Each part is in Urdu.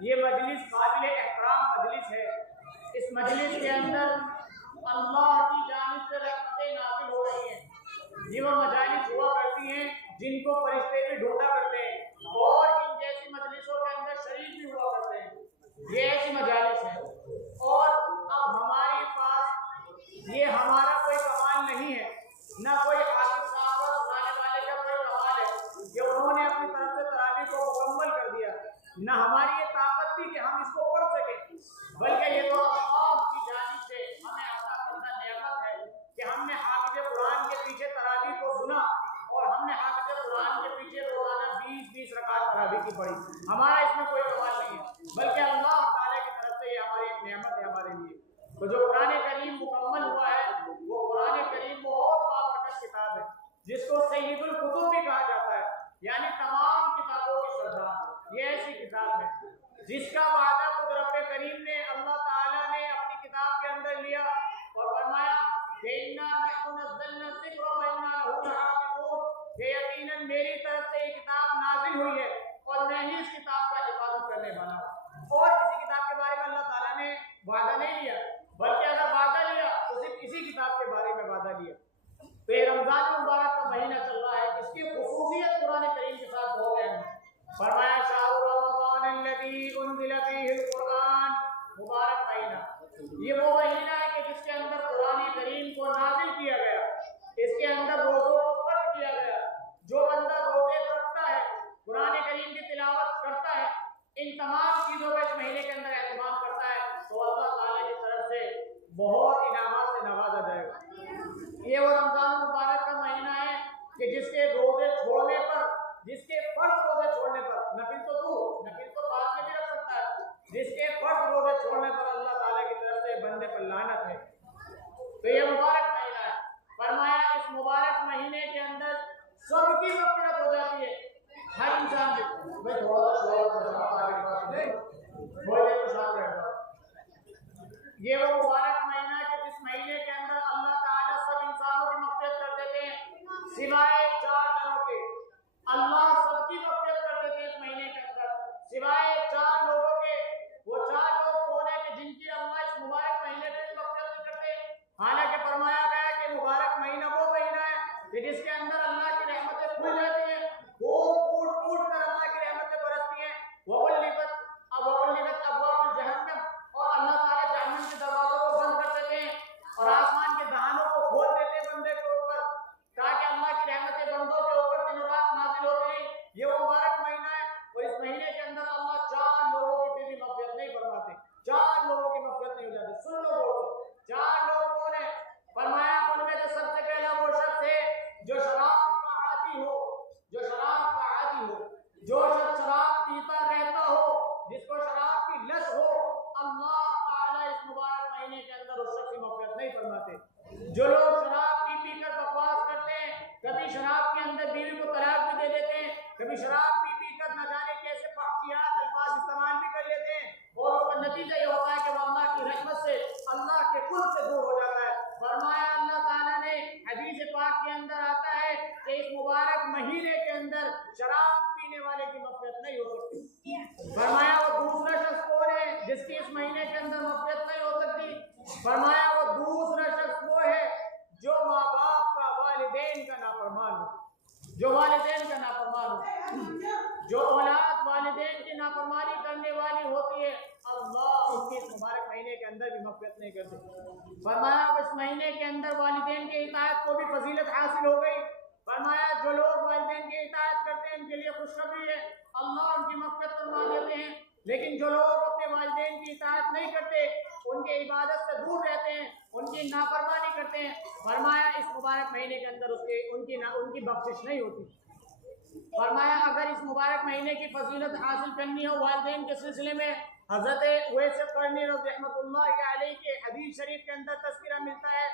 یہ مجلس قابل احترام مجلس ہے. اس مجلس کے اندر اللہ کی جانب سے رحمتیں نازل ہو رہی ہیں. یہ وہ مجالس ہوا کرتی ہیں جن کو فرشتے بھی ڈھونڈا کرتے ہیں اور ان جیسی مجلسوں کے اندر شریک بھی ہوا کرتے ہیں. یہ ایسی مجالس ہے. اور اب ہمارے پاس یہ ہمارا کوئی کمال نہیں ہے، نہ کوئی حافظ صاحب اور سنانے والے کا کوئی کمال ہے کہ انہوں نے اپنی طرف سے تراویح کو مکمل کر دیا، نہ ہماری یہ طاقت تھی کہ ہم اس کو پڑھ سکیں، بلکہ یہ تو اللہ کی جانب سے ہمیں عطا کردہ نعمت ہے کہ ہم نے حافظ قرآن کے پیچھے تراویح کو سنا اور ہم نے حافظ قرآن کے پیچھے روزانہ 20 رکعت تراویح کی پڑھی. ہمارا اس میں کوئی کمال نہیں ہے، بلکہ اللہ تعالیٰ کی طرف سے یہ ہماری ایک نعمت ہے ہمارے لیے. تو جو قرآن کریم مکمل ہوا ہے وہ قرآن کریم بہت بابرکت کتاب ہے جس کو سید الکتب بھی کہا جاتا ہے، یعنی تمام کتابوں کی سردار. یہ ایسی کتاب ہے جس کا وعدہ خود رب کریم نے اللہ تعالیٰ نے اپنی کتاب کے اندر لیا اور فرمایا کہ اِنَّا نَحْنُ نَزَّلْنَا الذِّكْرَ وَإِنَّا لَهُ لَحَافِظُونَ، کہ یقیناً میری طرف سے یہ کتاب نازل ہوئی ہے اور میں ہی اس کتاب کا حفاظت کرنے والا ہوں. اور کسی کتاب کے بارے میں اللہ تعالیٰ نے وعدہ نہیں لیا، بلکہ اگر وعدہ لیا تو صرف اسی کتاب کے بارے میں وعدہ لیا. تو یہ رمضان مبارک کا مہینہ چل رہا ہے، اس کی خصوصیت قرآن کریم کے ساتھ بہت اہم ہے. فرمایا شہر رمضان الذی انزل فیہ القرآن، مبارک مہینہ. یہ وہ مہینہ ہے کہ جس کے اندر قرآن کریم کو نازل کیا گیا، اس کے اندر روزوں کو فرض کیا گیا. جو بندہ روزے رکھتا ہے، قرآن کریم کی تلاوت کرتا ہے، ان تمام چیزوں کا اس مہینے کے اندر اہتمام کرتا ہے تو اللہ تعالیٰ کی طرف سے بہت انعامات سے نوازا جائے گا. یہ وہ رمضان مبارک کا مہینہ ہے کہ جس کے روزے چھوڑنے پر، جس کے فرض روزے چھوڑنے پر، نفل تو بعد میں بھی رکھ سکتا ہے، جس کے فرض روزے چھوڑنے پر اللہ تعالیٰ کی طرف سے بندے پر لعنت ہے. تو یہ مبارک مہینہ ہے. فرمایا اس مبارک مہینے کے اندر سب کی مغفرت ہو جاتی ہے. ہر انسان کی. میں تھوڑا سا یہ وہ مبارک مہینہ ہے کہ جس مہینے کے اندر اللہ تعالیٰ سب انسانوں کی مغفرت کر دیتے ہیں سوائے 4 جنوں کے. اللہ سب کی مغفرت کر دیتے ہیں اس مہینے کے اندر سوائے 4 لوگوں کے. وہ 4 لوگ کون ہیں کہ جن کی اللہ اس مبارک مہینے میں مغفرت نہیں کرتے؟ حالانکہ فرمایا گیا ہے کہ مبارک مہینہ وہ مہینہ ہے کہ جس کے اندر اللہ کی رحمتیں کھل جاتی ہیں، وہ پھوٹ کر اللہ کی رحمتیں برستی ہیں. وَغُلِّبَتْ أَبْوَابُ جَهَنَّمَ، اور اللہ تعالیٰ جہنم کے دروازوں کو بند کر دیتے ہیں اور آسمان کے دہانوں کو کھول دیتے ہیں بندے کے اوپر تاکہ اللہ کی رحمتیں بندوں کے اوپر دن رات نازل ہوتی ہیں. یہ وہ مبارک مہینہ ہے اور اس مہینے کے اندر اللہ 4 لوگوں کی پھر بھی مغفرت نہیں فرماتے. 4 لوگوں کی مغفرت نہیں ہو جاتی. سن لو غور سے، 4 لوگ کون ہیں؟ فرمایا ان میں سے سب سے پہلا وہ شخص ہے جو شراب کا عادی ہو، جو شراب کا عادی ہو، جو شخص شراب پیتا رہتا ہو، جس کو شراب کی لت ہو. اللہ تعالیٰ اس مبارک مہینے کے اندر اس شخص کی مغفرت نہیں فرماتے. جو لوگ شراب پی کر بکواس کرتے ہیں، کبھی شراب کے اندر بیوی کو طلاق بھی دے دیتے ہیں، کبھی شراب پی کر نہ جانے کیسے فحشیات الفاظ استعمال بھی کر لیتے ہیں اور اس کا نتیجہ یہ ہوتا ہے کہ وہ اللہ کی رحمت سے، اللہ کے قرب سے دور ہو جاتا ہے. فرمایا اللہ تعالیٰ نے حدیث پاک کے اندر آتا ہے کہ اس مبارک مہینے کے اندر شراب پینے والے کی مغفرت نہیں ہو سکتی. فرمایا وہ دوسرا شخص کون ہے جس کی اس مہینے کے اندر مغفرت نہیں ہو سکتی؟ فرمایا وہ دوسرا شخص وہ ہے جو ماں باپ کا، والدین کا نافرمان ہو، جو والدین کا نافرمان ہو. جو اولاد والدین کی نافرمانی کرنے والی ہوتی ہے اللہ اس کی اس مبارک مہینے کے اندر بھی مغفرت نہیں کر سکتی. فرمایا اس مہینے کے اندر والدین کی اطاعت کو بھی فضیلت حاصل ہو گئی. فرمایا جو لوگ والدین کی اطاعت کرتے ہیں ان کے لیے خوشخبری ہے، اللہ ان کی مغفرت فرما دیتے ہیں. لیکن جو لوگ اپنے والدین کی اطاعت نہیں کرتے، ان کے عبادت سے دور رہتے ہیں، ان کی نافرمانی کرتے ہیں، فرمایا اس مبارک مہینے کے اندر ان کی بخشش نہیں ہوتی. فرمایا اگر اس مبارک مہینے کی فضیلت حاصل کرنی ہو والدین کے سلسلے میں، حضرت اویس قرنی رحمۃ اللہ علیہ کے حدیث شریف کے اندر تذکرہ ملتا ہے.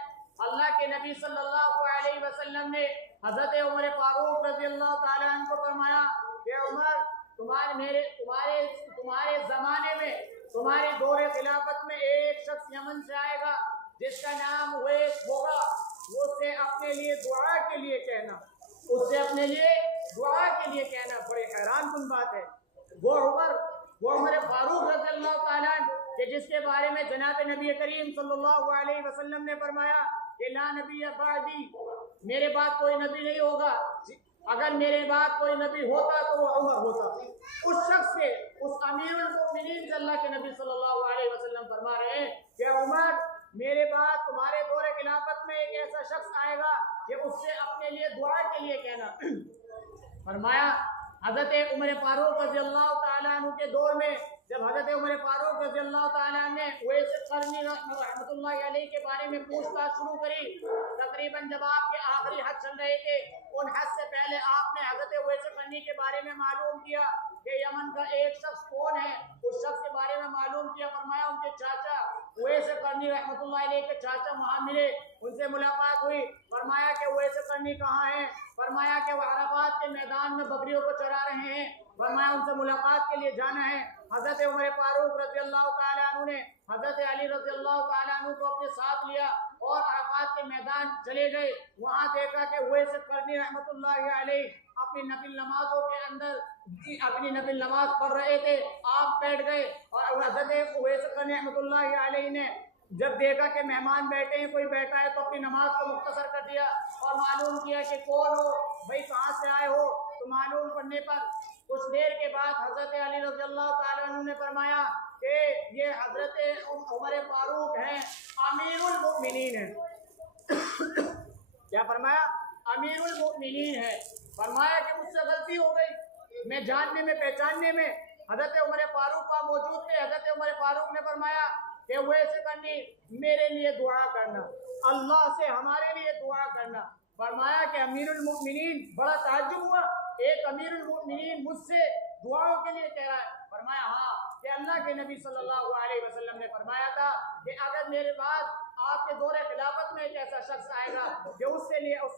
اللہ کے نبی صلی اللہ علیہ وسلم نے حضرت عمر فاروق رضی اللہ تعالیٰ عنہ کو فرمایا کہ عمر، تمہارے زمانے میں، تمہارے دور خلافت میں ایک شخص یمن سے آئے گا جس کا نام اویس ہوگا. وہ سے اپنے لیے دعا کے لیے کہنا، اس سے اپنے لیے دعا کے لیے کہنا. بڑے حیران کن بات ہے. وہ عمر فاروق جس کے بارے میں جناب نبی کریم صلی اللہ علیہ وسلم نے فرمایا کہ لا نبی بعدی، میرے بعد کوئی نبی نہیں ہوگا، اگر میرے بعد کوئی نبی ہوتا تو وہ عمر ہوتا۔ اس شخص سے، اس امیر المؤمنین سے اللہ کے نبی صلی اللہ علیہ وسلم فرما رہے ہیں کہ عمر میرے بعد تمہارے دور خلافت میں ایک ایسا شخص آئے گا کہ اس سے اپنے لیے دعا کے لیے کہنا۔ فرمایا حضرت عمر فاروق رضی اللہ تعالیٰ عنہ کے دور میں جب حضرت عمر فاروق رضی اللہ تعالیٰ عنہ نے اویس قرنی رحمۃ اللہ علیہ کے بارے میں پوچھ تاچھ شروع کری، تقریباً جب آپ کے آخری حج چل رہے تھے، ان حج سے پہلے آپ نے حضرت اویس قرنی کے بارے میں معلوم کیا کہ یمن کا ایک شخص کون ہے، اس شخص کے بارے میں معلوم کیا۔ فرمایا ان کے چاچا اویس قرنی رحمۃ اللہ علیہ کے چاچا وہاں ملے، ان سے ملاقات ہوئی۔ فرمایا کہ اویس قرنی کہاں ہیں؟ فرمایا کہ وہ عرفات کے میدان میں بکریوں کو چرا رہے ہیں۔ فرمایا ان سے ملاقات کے لیے جانا ہے۔ حضرت عمر فاروق رضی اللہ تعالیٰ عنہ نے حضرت علی رضی اللہ تعالیٰ عنہ کو اپنے ساتھ لیا اور عرفات کے میدان چلے گئے۔ وہاں دیکھا کہ اویس قرنی رحمۃ اللہ علیہ اپنی نفل نمازوں کے اندر اپنی نفل نماز پڑھ رہے تھے، آپ بیٹھ گئے اور حضرت اویس قرنی رحمۃ اللہ علیہ نے جب دیکھا کہ مہمان بیٹھے ہیں، کوئی بیٹھا ہے، تو اپنی نماز کو مختصر کر دیا اور معلوم کیا کہ کون ہو بھائی، کہاں سے آئے ہو؟ تو معلوم کرنے پر کچھ دیر کے بعد حضرت علی رضی اللہ تعالیٰ عنہ نے فرمایا کہ یہ حضرت عمر فاروق ہیں، امیر المؤمنین ہیں۔ کیا فرمایا؟ امیر المؤمنین ہے۔ فرمایا کہ مجھ سے غلطی ہو گئی، میں جاننے میں پہچاننے میں حضرت عمر فاروق کا موجود تھے۔ حضرت عمر فاروق نے فرمایا کہ ویسے کرنی میرے لیے دعا کرنا، اللہ سے ہمارے لیے دعا کرنا۔ فرمایا کہ امیر المؤمنین، بڑا تعجب ہوا، ایک امیر المؤمنین مجھ سے دعاؤں کے لیے کہہ رہا ہے۔ فرمایا ہاں، کہ اللہ کے نبی صلی اللہ علیہ وسلم نے فرمایا تھا کہ اگر میرے بعد آپ کے دور خلافت میں ایک ایسا شخص آئے گا کہ اس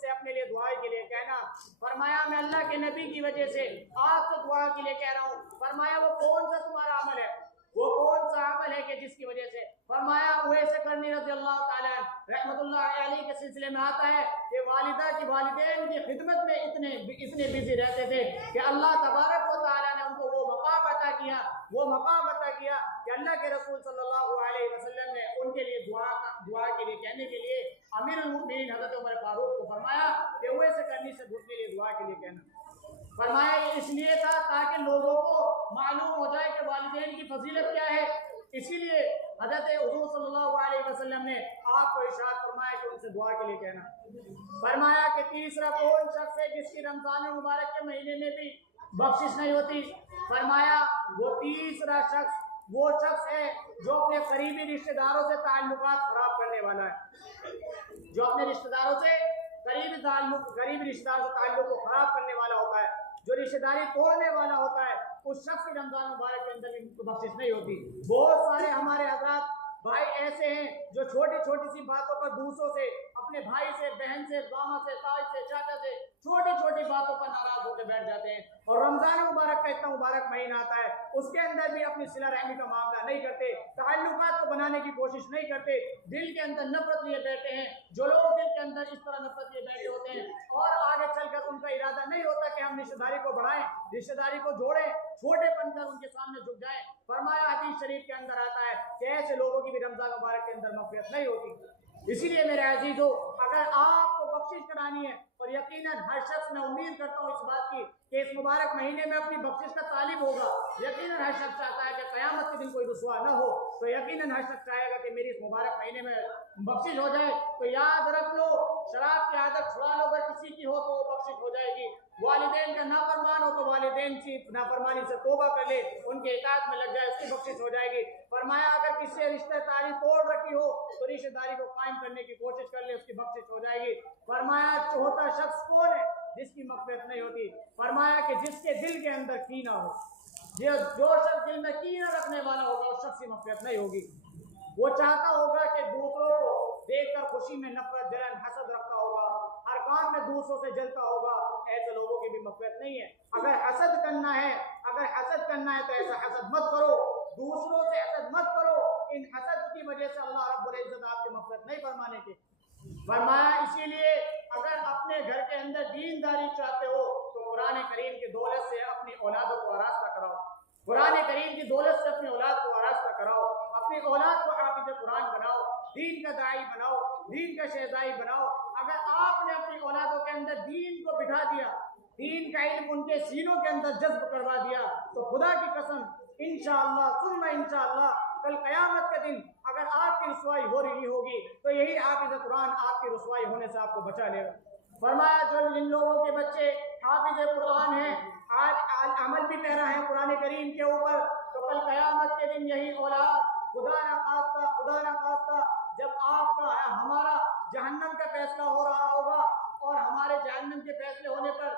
سے اپنے لیے دعا کے لیے کہنا۔ فرمایا میں اللہ کے نبی کی وجہ سے آپ سے دعا کے لیے کہہ رہا ہوں۔ فرمایا وہ کون سا تمہارا عمل ہے، وہ کون سا عمل ہے کہ جس کی وجہ سے؟ فرمایا اویس قرنی رضی اللہ تعالیٰ رحمۃ اللہ علیہ کے سلسلے میں آتا ہے کہ والدہ کی والدین کی خدمت میں اتنے بزی رہتے تھے کہ اللہ تبارک و تعالیٰ نے ان کو وہ مقام عطا کیا کہ اللہ کے رسول صلی اللہ علیہ وسلم نے ان کے لیے دعا کے لیے کہنے کے لیے امیر المؤمنین حضرت عمر فاروق کو فرمایا کہ اویس قرنی سے گھٹنے کے لیے دعا کے لیے کہنا۔ فرمایا یہ اس لیے تھا تاکہ لوگوں کو معلوم ہو جائے کہ والدین کی فضیلت کیا ہے، اسی لیے حضرت حضور صلی اللہ علیہ وسلم نے آپ کو ارشاد فرمایا کہ ان سے دعا کے لیے کہنا۔ فرمایا کہ تیسرا کون شخص ہے جس کی رمضان مبارک کے مہینے میں بھی بخشش نہیں ہوتی؟ فرمایا وہ تیسرا شخص وہ شخص ہے جو اپنے قریبی رشتہ داروں سے تعلقات خراب کرنے والا ہے، جو اپنے رشتہ داروں سے قریبی رشتہ داروں سے تعلق کو خراب کرنے والا ہوتا ہے، جو رشتہ داری توڑنے والا ہوتا ہے، اس شخص کی رمضان مبارک کے اندر بھی بخشش نہیں ہوتی۔ بہت سارے ہمارے حضرات بھائی ایسے ہیں جو چھوٹی چھوٹی سی باتوں پر دوسروں سے، اپنے بھائی سے، بہن سے، ماما سے، تاج سے، چاچا سے چھوٹی چھوٹی باتوں پر ناراض ہو کے بیٹھ جاتے ہیں، اور رمضان مبارک کا اتنا مبارک مہینہ آتا ہے اس کے اندر بھی اپنی صلہ رحمی کا معاملہ نہیں کرتے، تعلقات کو بنانے کی کوشش نہیں کرتے، دل کے اندر نفرت لیے بیٹھے ہیں۔ جو لوگ دل کے اندر اس طرح نفرت لیے بیٹھے ہوتے ہیں اور آگے چل کر ان کا ارادہ نہیں ہوتا کہ ہم رشتہ داری کو بڑھائیں، رشتہ داری کو جوڑیں، چھوٹے پن کر ان کے سامنے جھک جائیں۔ فرمایا حدیث شریف کے اندر آتا ہے کہ ایسے لوگوں کی بھی رمضان مبارک کے اندر مغفرت نہیں ہوتی۔ اسی لیے میرے عزیزو، اگر آپ کو بخشش کرانی ہے، اور یقیناً ہر شخص، میں امید کرتا ہوں اس بات کی کہ اس مبارک مہینے میں اپنی بخشش کا طالب ہوگا، یقیناً ہر شخص چاہتا ہے کہ قیامت کے دن کوئی رسوا نہ ہو، تو یقیناً ہر شخص چاہے گا کہ میری اس مبارک مہینے میں بخشش ہو جائے۔ تو یاد رکھ لو، شراب کی عادت چھڑا لو، اگر کسی کی ہو تو وہ بخشش ہو جائے گی۔ والدین کا نافرمان ہو تو والدین کی نافرمانی سے توبہ کر لے، ان کے اطاعت میں لگ جائے، اس کی بخشش ہو جائے گی۔ فرمایا اگر کسی سے رشتہ داری توڑ رکھی ہو تو رشتہ داری کو قائم کرنے کی کوشش کر لے، اس کی بخشش ہو جائے گی۔ فرمایا چوتھا شخص کون ہے جس کی مغفرت نہیں ہوتی؟ فرمایا کہ جس کے دل کے اندر کینہ ہو، جو شخص دل میں کینہ رکھنے والا ہوگا اس شخص کی مغفرت نہیں ہوگی۔ وہ چاہتا ہوگا کہ دوسروں کو دیکھ کر خوشی میں نفرت، جلن، حسد رکھتا ہوگا، ہر کام میں دوسروں سے جلتا ہوگا، ایسے لوگوں کی بھی مغفرت نہیں ہے۔ اگر حسد کرنا ہے تو ایسا حسد مت کرو، دوسروں سے حسد مت کرو، ان حسد کی وجہ سے اللہ رب العزت آپ کی مغفرت نہیں فرمانے کے۔ فرمایا اسی لیے اگر اپنے گھر کے اندر دینداری چاہتے ہو تو قرآن کریم کی دولت سے اپنی اولادوں کو آراستہ کراؤ، قرآن کریم کی دولت سے اپنی اولاد کو آراستہ کراؤ، اپنی اولاد کو حافظ قرآن بناؤ، دین کا داعی بناؤ، دین کا شہزائی بناؤ۔ اگر آپ نے اپنی اولادوں کے اندر دین کو بٹھا دیا، دین کا علم ان کے سینوں کے اندر جذب کروا دیا، تو خدا کی قسم انشاءاللہ ثم انشاءاللہ کل قیامت کے دن اگر آپ کی رسوائی ہو رہی ہوگی تو یہی حافظ قرآن آپ کی رسوائی ہونے سے آپ کو بچا لے گا۔ فرمایا جو جن لوگوں کے بچے حافظ قرآن ہیں، عمل بھی پیرا ہے قرآن کریم کے اوپر، تو کل قیامت کے دن یہی اولاد خدا نہ خواستہ جب آپ کا ہمارا جہنم کا فیصلہ ہو رہا ہوگا اور ہمارے جہنم کے فیصلے ہونے پر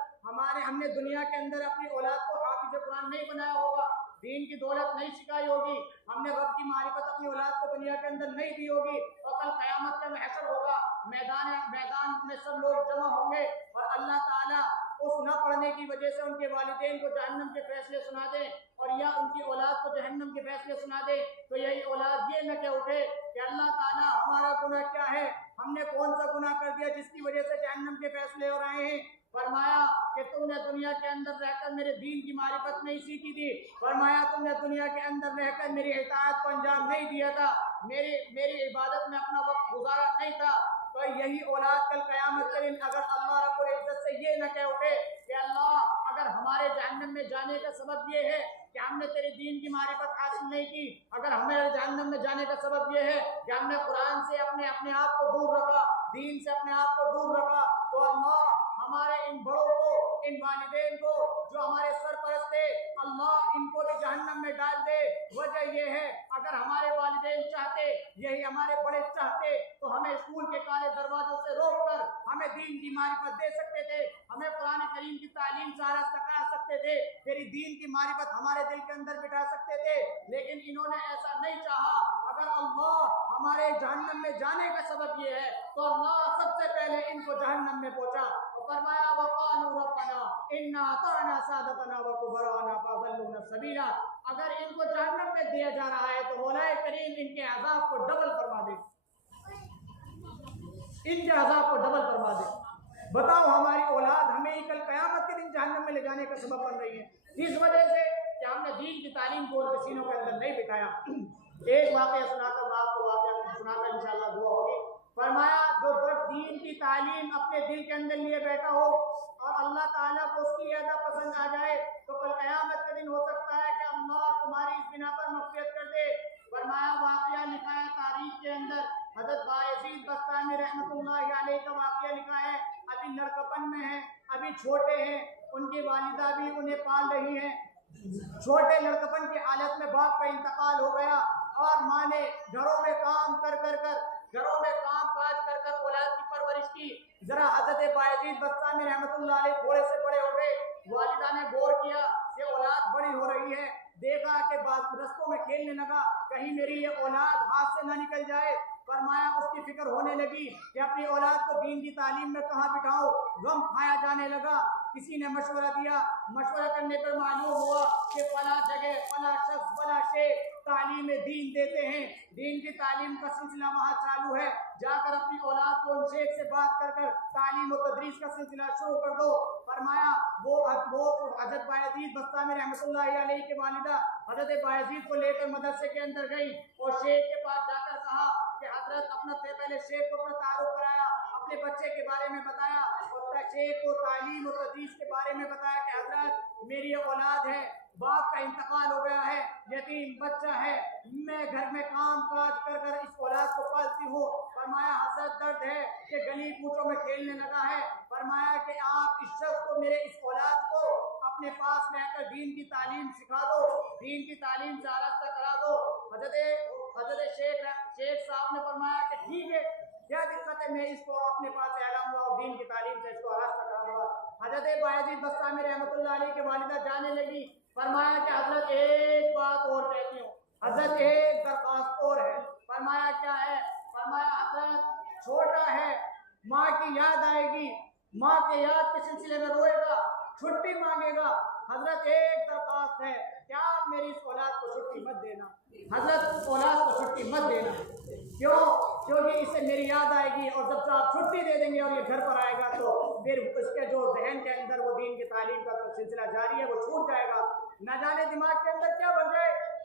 ہم نے دنیا کے اندر اپنی اولاد کو حافظ قرآن نہیں بنایا ہوگا، دین کی دولت نہیں سکھائی ہوگی، ہم نے رب کی معرفت اپنی اولاد کو دنیا کے اندر نہیں دی ہوگی، اور کل قیامت کا محشر ہوگا، میدان میں سب لوگ جمع ہوں گے اور اللہ تعالیٰ اس نہ پڑھنے کی وجہ سے ان کے والدین کو جہنم کے فیصلے سنا دے اور یا ان کی اولاد کو جہنم کے فیصلے سنا دے، تو یہی اولاد یہ نہ کہ اٹھے کہ اللہ تعالیٰ ہمارا گناہ کیا ہے، ہم نے کون سا گناہ کر دیا جس کی وجہ سے جہنم کے فیصلے ہو رہے ہیں۔ فرمایا کہ تم نے دنیا کے اندر رہ کر میرے دین کی معرفت نہیں سیکھی تھی، فرمایا تم نے دنیا کے اندر رہ کر میری اطاعت کو انجام نہیں دیا تھا، میری عبادت میں اپنا وقت گزارا نہیں تھا، تو یہی اولاد کل قیامت کے دن اگر اللہ رب العزت سے یہ نہ کہہ اٹھے کہ اللہ اگر ہمارے جہنم میں جانے کا سبب یہ ہے کہ ہم نے تیرے دین کی معرفت حاصل نہیں کی، اگر ہمارے جہنم میں جانے کا سبب یہ ہے کہ ہم نے قرآن سے اپنے آپ کو دور رکھا، دین سے اپنے آپ کو دور رکھا، تو اللہ ہمارے ان بڑوں کو، ان والدین کو جو ہمارے سرپرست تھے، اللہ ان کو بھی جہنم میں ڈال دے۔ وجہ یہ ہے اگر ہمارے والدین چاہتے، یہی ہمارے بڑے چاہتے تو ہمیں اسکول کے کالے دروازوں سے روک کر ہمیں دین کی معرفت دے سکتے تھے، ہمیں قرآن کریم کی تعلیم سے آراستہ کرا سکتے تھے، تیری دین کی معرفت ہمارے دل کے اندر بٹھا سکتے تھے، لیکن انہوں نے ایسا نہیں چاہا۔ اگر اللہ ہمارے جہنم میں جانے کا سبب یہ ہے تو اللہ سب سے پہلے ان کو جہنم میں پہنچا، فرمایا وقالوا ربنا انا اطعنا سادتنا وكبراءنا فاضلونا السبيل۔ اگر ان کو جہنم میں دیا جا رہا ہے تو مولا کریم ان کے عذاب کو ڈبل فرما دے، ان کے عذاب کو ڈبل فرما دے۔ بتاؤ ہماری اولاد ہمیں کل قیامت کے دن جہنم میں لے جانے کا سبب بن رہی ہے اس وجہ سے کہ ہم نے دین کی تعلیم کو ان کے سینوں کے اندر نہیں بٹھایا۔ ایک واقعہ سنا کر آپ کو واقعہ سنا کر انشاءاللہ دعا ہوگی۔ فرمایا جو دین کی تعلیم اپنے دل کے اندر لیے بیٹھا ہو اور اللہ تعالیٰ کو اس کی ادا پسند آ جائے تو کل قیامت کے دن ہو سکتا ہے کہ اللہ تمہاری اس بنا پر مغفرت کر دے۔ فرمایا واقعہ لکھا ہے تاریخ کے اندر، حضرت بایزید بستامی رحمۃ اللہ علیہ کا واقعہ لکھا ہے، ابھی لڑکپن میں ہیں، ابھی چھوٹے ہیں، ان کی والدہ بھی انہیں پال رہی ہیں، چھوٹے لڑکپن کی حالت میں باپ کا انتقال ہو گیا اور ماں نے گھروں میں کام کاج کر اولاد کی پرورش کی۔ ذرا حضرت بایزید بستامی رحمۃ اللہ علیہ تھوڑے سے بڑے ہو گئے، والدہ نے غور کیا کہ اولاد بڑی ہو رہی ہے، دیکھا کہ رستوں میں کھیلنے لگا، کہیں میری یہ اولاد ہاتھ سے نہ نکل جائے۔ فرمایا اس کی فکر ہونے لگی کہ اپنی اولاد کو دین کی تعلیم میں کہاں بٹھاؤں، غم کھایا جانے لگا۔ کسی نے مشورہ دیا، مشورہ کرنے پر معلوم ہوا کہ فلاں جگہ فلاں شخص فلاں شیخ تعلیم دین دیتے ہیں، دین کی تعلیم کا سلسلہ وہاں چالو ہے، جا کر اپنی اولاد کو ان شیخ سے بات کر تعلیم و تدریس کا سلسلہ شروع کر دو۔ فرمایا وہ حضرت بایزید بستامی رحمۃ اللہ علیہ کے والدہ حضرت بایزید کو لے کر مدرسے کے اندر گئی اور شیخ کے پاس جا کر کہا کہ حضرت پہلے شیخ کو اپنا تعارف کرایا، اپنے بچے کے بارے میں بتایا اور شیخ کو تعلیم و تدریس کے بارے میں بتایا کہ حضرت میری اولاد ہے، باپ کا انتقال ہو گیا ہے، یتیم بچہ ہے، میں گھر میں کام کاج کر اس اولاد کو پالتی ہوں۔ فرمایا حضرت درد ہے کہ گلی کوچوں میں کھیلنے لگا ہے، فرمایا کہ آپ اس شخص کو میرے اس اولاد کو اپنے پاس رہ کر دین کی تعلیم سکھا دو، دین کی تعلیم سے آراستہ کرا دو۔ حضرت شیخ صاحب نے فرمایا کہ ٹھیک ہے، کیا دقت ہے، میں اس کو اپنے پاس سے لاؤں گا اور دین کی تعلیم سے اس کو آراستہ کراؤں گا۔ حضرت بایزید بستامی رحمۃ اللہ علیہ کی والدہ جانے لگی، فرمایا کہ حضرت ایک بات اور کہتی ہوں، حضرت ایک درخواست اور ہے۔ فرمایا کیا ہے؟ فرمایا حضرت چھوٹا ہے، ماں کی یاد آئے گی، ماں کے یاد کے سلسلے میں روئے گا، چھٹی مانگے گا، حضرت ایک درخواست ہے کہ آپ میری اس اولاد کو چھٹی مت دینا، حضرت اولاد کو چھٹی مت دینا۔ کیوں؟ کیونکہ اسے میری یاد آئے گی اور جب سے آپ چھٹی دے دیں گے اور یہ گھر پر آئے گا تو پھر اس کے جو ذہن کے اندر وہ دین کی تعلیم کا سلسلہ جاری ہے وہ چھوٹ جائے گا، نہ جانے دماغ کے اندر کیا بن جائے۔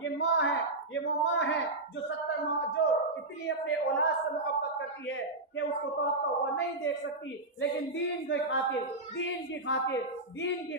یہ ماں ہے، یہ وہ ماں ہے جو 70 ماں جو اتنی اپنے اولاد سے محبت کرتی ہے کہ اس کو تڑپتا ہوا نہیں دیکھ سکتی، لیکن دین کی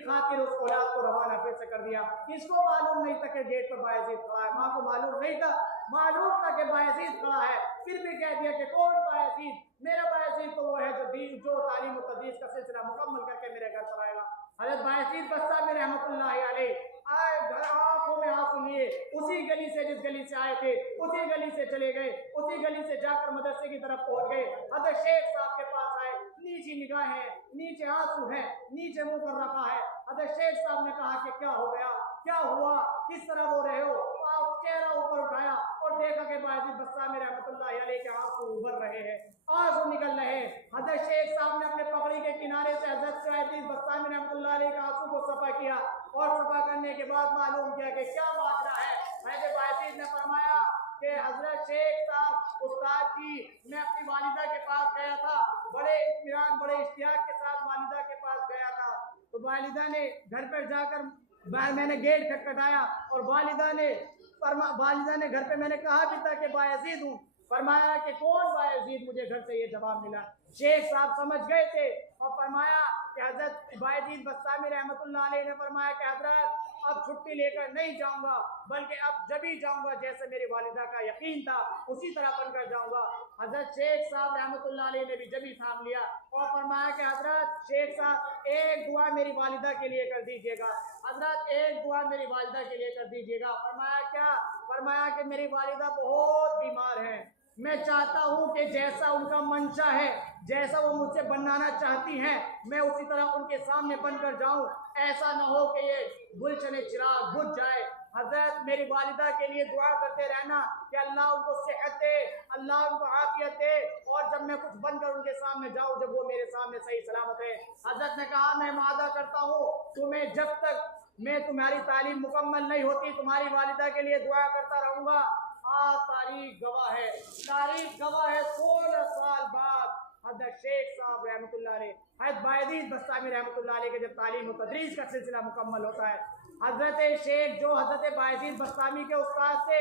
خاطر اس اولاد کو روانہ پھر سے کر دیا۔ اس کو معلوم نہیں تھا کہ گیٹ پر بایزید کھڑا ہے، ماں کو معلوم نہیں تھا، معلوم تھا کہ بایزید کھڑا ہے، پھر بھی کہہ دیا کہ کون بایزید؟ میرا بایزید تو وہ ہے جو تعلیم و تدریس کا سلسلہ مکمل کر کے میرے گھر پر آئے گا۔ حضرت بایزید بستامی رحمۃ اللہ علیہ آئے گھر، آنکھوں میں آنسو لیے، اسی گلی سے جس گلی سے آئے تھے اسی گلی سے چلے گئے، اسی گلی سے جا کر مدرسے کی طرف پہنچ گئے۔ حضرت شیخ صاحب کے پاس آئے، نیچی نگاہیں، نیچے آنسو ہیں، نیچے منہ کر رکھا ہے۔ حضرت شیخ صاحب نے کہا کہ کیا ہو گیا، کیا ہوا، کس طرح رو رہے ہو؟ آپ چہرہ اوپر اٹھایا اور دیکھا کہ بایزید بستامی رحمۃ اللہ علیہ کے آنسو ابھر رہے ہیں، آنسو نکل رہے ہیں۔ حضرت شیخ صاحب نے اپنے پگڑی کے کنارے سے حضرت بایزید بستامی رحمۃ اللہ علیہ کے آنسو کو صفا کیا، اور صفا کرنے کے بعد معلوم کیا کہ کیا ماجرا ہے۔ حضرت بایزید نے فرمایا کہ حضرت شیخ صاحب استاد جی، میں اپنی والدہ کے پاس گیا تھا، بڑے اطمینان بڑے اشتیاق کے ساتھ والدہ کے پاس گیا تھا، تو والدہ نے گھر پر جا کر میں نے گیٹ کھٹکھٹایا اور والدہ نے گھر پہ میں نے کہا بھی تھا کہ بایزید ہوں، فرمایا کہ کون بایزید؟ مجھے گھر سے یہ جواب ملا۔ شیخ صاحب سمجھ گئے تھے اور فرمایا کہ حضرت بایزید بستامی رحمۃ اللہ علیہ نے فرمایا کہ حضرت اب چھٹی لے کر نہیں جاؤں گا، بلکہ اب جب ہی جاؤں گا جیسے میری والدہ کا یقین تھا اسی طرح بن کر جاؤں گا۔ حضرت شیخ صاحب رحمۃ اللہ علیہ نے بھی جبھی تھام لیا اور فرمایا کہ حضرت شیخ صاحب ایک دعا میری والدہ کے لیے کر دیجیے گا، حضرت ایک دعا میری والدہ کے لیے کر دیجیے گا۔ فرمایا کیا؟ فرمایا کہ میری والدہ بہت بیمار ہیں، میں چاہتا ہوں کہ جیسا ان کا منشا ہے، جیسا وہ مجھ سے بنانا چاہتی ہیں، میں اسی طرح ان کے سامنے بن کر جاؤں، ایسا نہ ہو کہ یہ گلشن چراغ بجھ جائے۔ حضرت میری والدہ کے لیے دعا کرتے رہنا کہ اللہ ان کو صحت دے، اللہ ان کو عافیت دے، اور جب میں کچھ بن کر ان کے سامنے جاؤں جب وہ میرے سامنے صحیح سلامت ہے۔ حضرت نے کہا میں وعدہ کرتا ہوں تمہیں جب تک میں تمہاری تعلیم مکمل نہیں ہوتی تمہاری والدہ کے لیے دعا کرتا رہوں گا۔ تاریخ گواہ ہے، تاریخ گواہ ہے 16 سال بعد حضرت شیخ صاحب رحمۃ اللہ علیہ، حضرت بایزید بستامی رحمۃ اللہ علیہ کے جب تعلیم و تدریس کا سلسلہ مکمل ہوتا ہے، حضرت شیخ جو حضرت بایزید بستامی کے استاد سے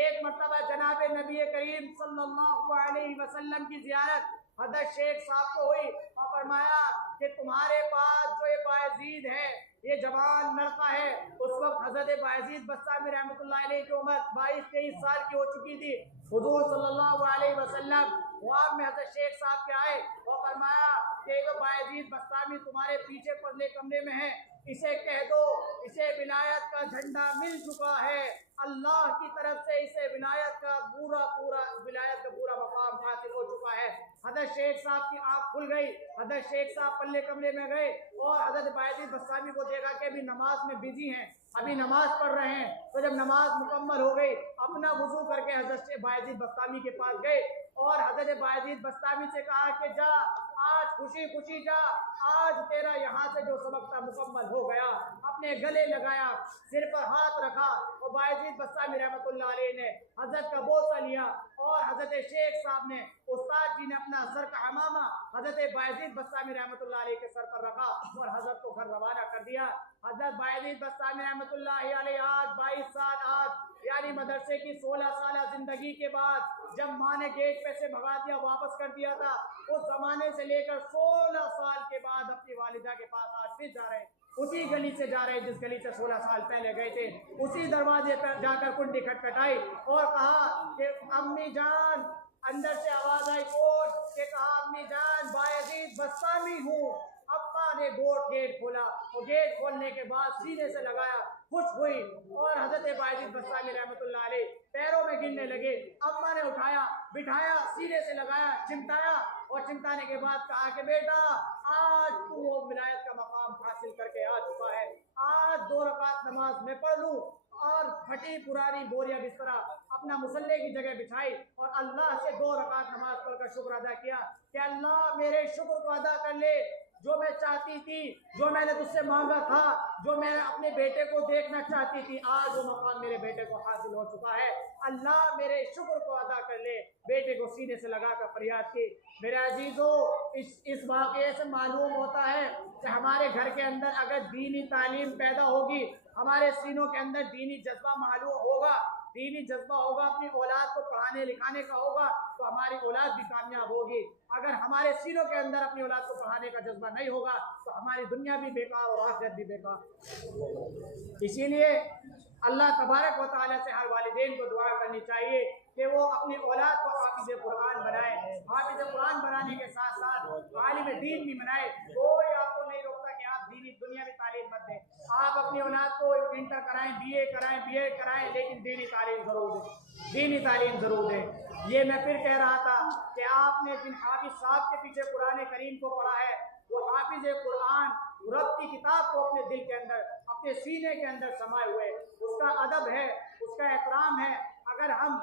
ایک مرتبہ جناب نبی کریم صلی اللہ علیہ وسلم کی زیارت حضرت شیخ صاحب کو ہوئی اور فرمایا کہ تمہارے پاس جو یہ بایزید ہے یہ جوان لڑکا ہے۔ اس وقت حضرت بایزید بستامی رحمۃ اللہ علیہ کی عمر 22-23 سال کی ہو چکی تھی۔ حضور صلی اللہ علیہ وسلم خواب میں حضرت شیخ صاحب کے آئے اور فرمایا کہ جو بایزید بستامی تمہارے پیچھے پردے کمرے میں ہے، اسے کہہ دو اسے ولایت کا جھنڈا مل چکا ہے، اللہ کی طرف سے اسے ولایت کا پورا مقام حاصل ہو چکا ہے۔ حضرت شیخ صاحب کی آنکھ کھل گئی، حضرت شیخ صاحب پلے کمرے میں گئے اور حضرت بایزید بستامی کو دیکھا کہ ابھی نماز میں بزی ہیں، ابھی نماز پڑھ رہے ہیں۔ تو جب نماز مکمل ہو گئی اپنا وضو کر کے حضرت بایزید بستامی کے پاس گئے اور حضرت بایزید بستامی سے کہا کہ جا آج خوشی خوشی جا، آج تیرا یہاں سے جو سبق تھا مکمل ہو گیا۔ اپنے گلے لگایا، سر پر ہاتھ رکھا اور بایزید بستامی رحمۃ اللہ علیہ نے حضرت کا بوسہ لیا اور حضرت شیخ صاحب نے استاد جی نے اپنا سر کا امامہ حضرت بایزید بستامی رحمۃ اللہ علیہ کے سر پر رکھا اور حضرت کو گھر روانہ کر دیا۔ حضرت بایزید بستامی رحمۃ اللہ علیہ آج 22 سال آج یعنی مدرسے کی 16 سالہ زندگی کے بعد جب ماں نے گیٹ پہ سے بھگا دیا واپس کر دیا تھا، اس زمانے سے لے کر 16 سال کے بعد اپنی والدہ کے پاس آج پھر جا رہے ہیں، اسی گلی سے جا رہے ہیں جس گلی سے 16 سال پہلے گئے تھے، اسی دروازے پر جا کر کنڈی کھٹکھٹائی اور کہا کہ امی جان، اندر سے آواز آئی کوٹ کہ کہا امی جان بایزید بستامی ہوں۔ ابا نے گیٹ کھولا اور گیٹ کھولنے کے بعد سینے سے لگایا، خوش ہوئی اور حضرت بایزید بستامی رحمۃ اللہ علیہ پیروں میں گرنے لگے۔ ابا نے اٹھایا، بٹھایا، سینے سے لگایا، چمٹایا اور چمٹانے کے بعد کہا کہ بیٹا آج تو وہ ولایت کا مقام حاصل کر کے آ چکا ہے، آج 2 رکعت نماز میں پڑھ لوں۔ اور پھٹی پرانی بوریا بسترا اپنا مصلی کی جگہ بچھائی اور اللہ سے 2 رکعت نماز پڑھ کر شکر ادا کیا کہ اللہ میرے شکر کو ادا کر لے، جو میں چاہتی تھی، جو میں نے تجھ سے مانگا تھا، جو میں اپنے بیٹے کو دیکھنا چاہتی تھی، آج وہ مقام میرے بیٹے کو حاصل ہو چکا ہے، اللہ میرے شکر کو ادا کر لے۔ بیٹے کو سینے سے لگا کر فریاد کی۔ میرے عزیزو، اس واقعے سے معلوم ہوتا ہے کہ ہمارے گھر کے اندر اگر دینی تعلیم پیدا ہوگی، ہمارے سینوں کے اندر دینی جذبہ معلوم ہوگا، دینی جذبہ ہوگا، اپنی اولاد کو پڑھانے لکھانے کا ہوگا تو ہماری اولاد بھی کامیاب ہوگی۔ اگر ہمارے سینوں کے اندر اپنی اولاد کو پڑھانے کا جذبہ نہیں ہوگا تو ہماری دنیا بھی بیکار اور آخرت بھی بیکار۔ اسی لیے اللہ تبارک و تعالیٰ سے ہر والدین کو دعا کرنی چاہیے کہ وہ اپنی اولاد کو حافظ قرآن بنائے، حافظ قرآن بنانے کے ساتھ ساتھ عالم دین بھی بنائے۔ کوئی آپ کو نہیں روکتا کہ آپ دینی دنیاوی تعلیم مت دیں، آپ اپنی اولاد کو انٹر کرائیں، بی اے کرائیں، بی ایڈ کرائیں، لیکن دینی تعلیم ضرور دیں، دینی تعلیم ضرور دیں۔ یہ میں پھر کہہ رہا تھا کہ آپ نے جن حافظ صاحب کے پیچھے قرآن کریم کو پڑھا ہے وہ حافظ قرآن رب کی کتاب کو اپنے دل کے اندر، اپنے سینے کے اندر سمائے ہوئے، اس کا ادب ہے، اس کا احترام ہے۔ اگر ہم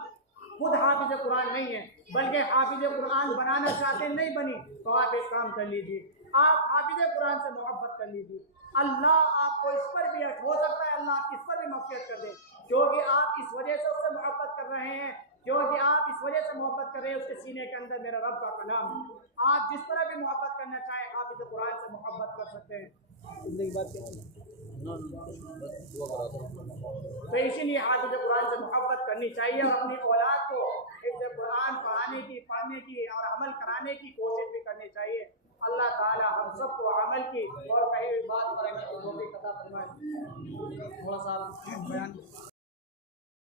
خود حافظ قرآن نہیں ہیں بلکہ حافظ قرآن بنانا چاہتے ہیں، نہیں بنی تو آپ ایک کام کر لیجیے، آپ حافظ قرآن سے محبت کر لیجیے، اللہ آپ کو اس پر بھی ہو سکتا ہے اللہ آپ کی اس پر بھی مغفرت کر دے، کیونکہ آپ اس وجہ سے اس سے محبت کر رہے ہیں، کیونکہ آپ اس وجہ سے محبت کر رہے ہیں اس کے سینے کے اندر میرا رب کا کلام ہے۔ آپ جس طرح بھی محبت کرنا چاہیں حافظ قرآن سے محبت کر سکتے ہیں۔ تو اسی لیے حافظ قرآن سے محبت کرنی چاہیے اور اپنی اولاد کو حفظ قرآن پڑھانے کی، پڑھنے کی اور عمل کرانے کی کوشش بھی کرنی چاہیے۔ اللہ تعالی ہم سب کو عمل کی اور کہیں بھی بات کرنے کی توفیق عطا فرمائے۔ تھوڑا سا بیان